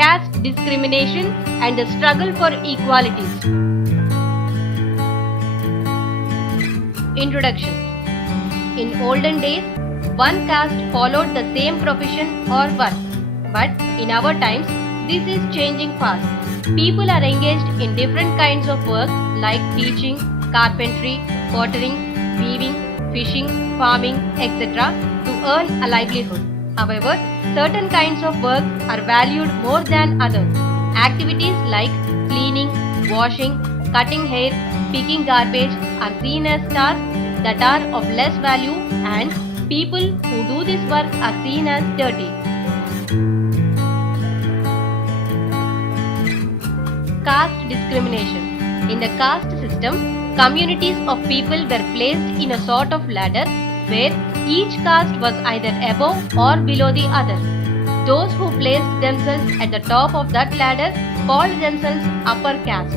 caste discrimination and the struggle for equalities. Introduction. In olden days, one caste followed the same profession or work, but in our times, this is changing fast. People are engaged in different kinds of work like teaching, carpentry, pottering, weaving, fishing, farming, etc. to earn a livelihood. However, certain kinds of work are valued more than others. Activities like cleaning, washing, cutting hair, picking garbage are seen as tasks that are of less value, and people who do this work are seen as dirty. Caste discrimination. In the caste system, communities of people were placed in a sort of ladder where each caste was either above or below the other. Those who placed themselves at the top of that ladder called themselves upper caste.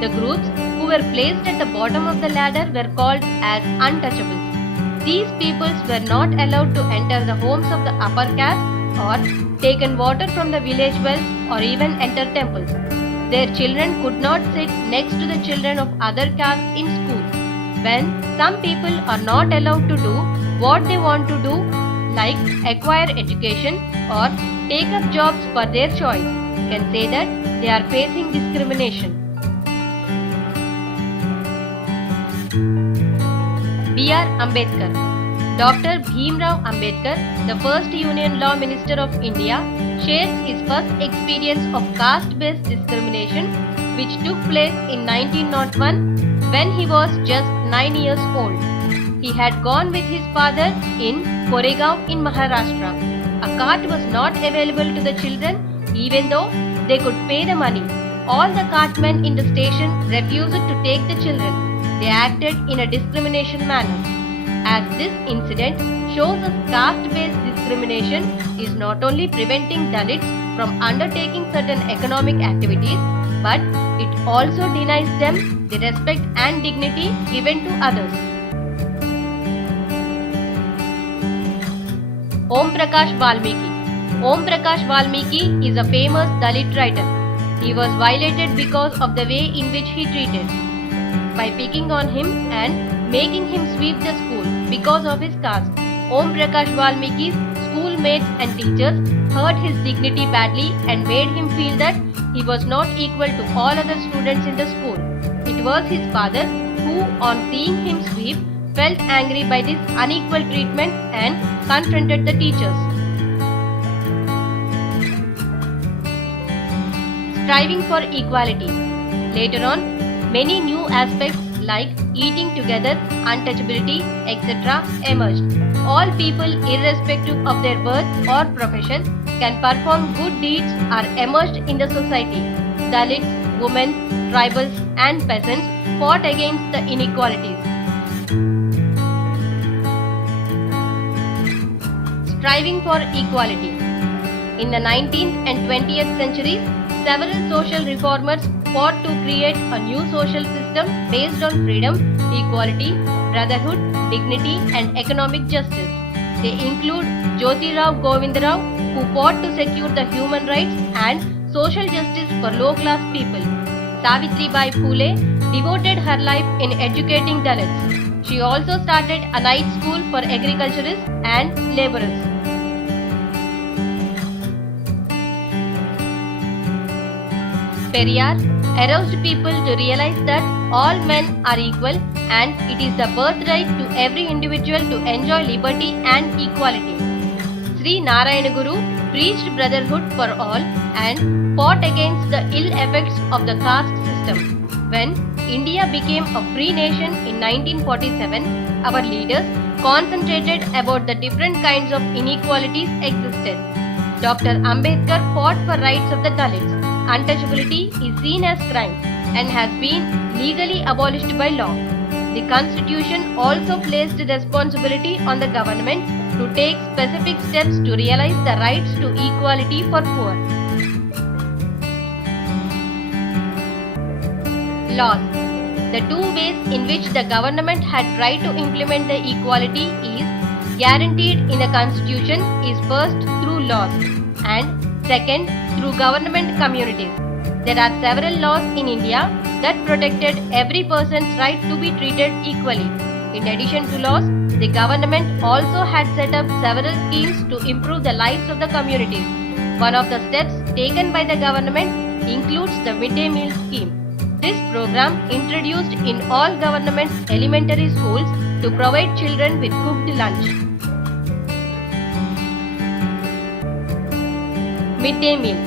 The groups who were placed at the bottom of the ladder were called as untouchables. These peoples were not allowed to enter the homes of the upper caste or taken water from the village wells or even enter temples. Their children could not sit next to the children of other castes in school. When some people are not allowed to do what they want to do, like acquire education or take up jobs for their choice, can say that they are facing discrimination. B.R. Ambedkar. Dr. Bhimrao Ambedkar, the first Union Law Minister of India, shares his first experience of caste-based discrimination, which took place in 1901 when he was just 9 years old. He had gone with his father in Koregaon in Maharashtra. A cart was not available to the children even though they could pay the money. All the cartmen in the station refused to take the children. They acted in a discrimination manner. As this incident shows us caste-based discrimination is not only preventing Dalits from undertaking certain economic activities, but it also denies them the respect and dignity given to others. Om Prakash Valmiki. Om Prakash Valmiki is a famous Dalit writer. He was violated because of the way in which he treated, by picking on him and making him sweep the school because of his caste. Om Prakash Valmiki's schoolmates and teachers hurt his dignity badly and made him feel that he was not equal to all other students in the school. It was his father who, on seeing him sweep, felt angry by this unequal treatment and confronted the teachers. Striving for equality. Later on, many new aspects like eating together, untouchability, etc. emerged. All people, irrespective of their birth or profession, can perform good deeds are emerged in the society. Dalits, women, tribals and peasants fought against the inequalities. Striving for equality. In the 19th and 20th centuries, several social reformers fought to create a new social system based on freedom, equality, brotherhood, dignity and economic justice. They include Jyotirao Govindarao, who fought to secure the human rights and social justice for low-class people. Savitribai Phule devoted her life in educating Dalits. She also started a night school for agriculturists and laborers. Periyar aroused people to realize that all men are equal and it is the birthright to every individual to enjoy liberty and equality. Sri Narayana Guru preached brotherhood for all and fought against the ill effects of the caste system. When India became a free nation in 1947, our leaders concentrated about the different kinds of inequalities existed. Dr. Ambedkar fought for rights of the Dalits. Untouchability is seen as crime and has been legally abolished by law. The Constitution also placed responsibility on the government to take specific steps to realize the rights to equality for poor. Laws. The two ways in which the government had tried to implement the equality is guaranteed in the Constitution is first through laws and Second, through government communities. There are several laws in India that protected every person's right to be treated equally. In addition to laws, the government also had set up several schemes to improve the lives of the communities. One of the steps taken by the government includes the midday meal scheme. This program introduced in all government elementary schools to provide children with cooked lunch. Midday meal.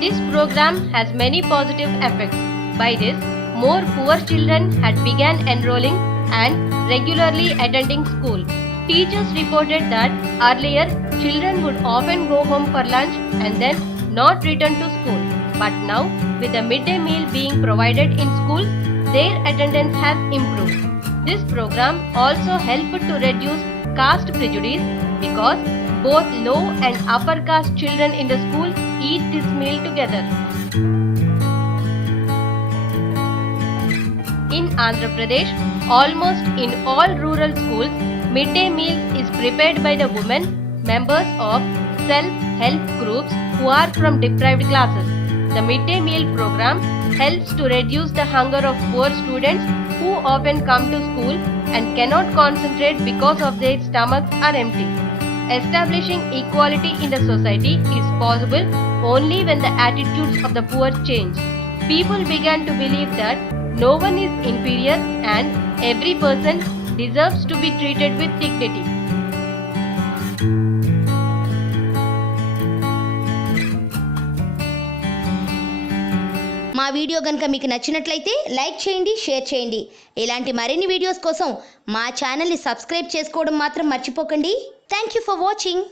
This program has many positive effects. By this, more poor children had begun enrolling and regularly attending school. Teachers reported that earlier children would often go home for lunch and then not return to school. But now, with the midday meal being provided in school, their attendance has improved. This program also helped to reduce caste prejudice because both low and upper caste children in the school eat this meal together. In Andhra Pradesh, almost in all rural schools, midday meal is prepared by the women, members of self-help groups who are from deprived classes. The midday meal program helps to reduce the hunger of poor students who often come to school and cannot concentrate because of their stomachs are empty. Establishing equality in the society is possible only when the attitudes of the poor change. People began to believe that no one is inferior and every person deserves to be treated with dignity. మా video గనుక మీకు నచ్చినట్లయితే like చేయండి, share చేయండి. ఇలాంటి మరిన్ని videos కోసం మా ఛానల్ని సబ్స్క్రైబ్ చేసుకోవడం మాత్రం మర్చిపోకండి. Thank you for watching.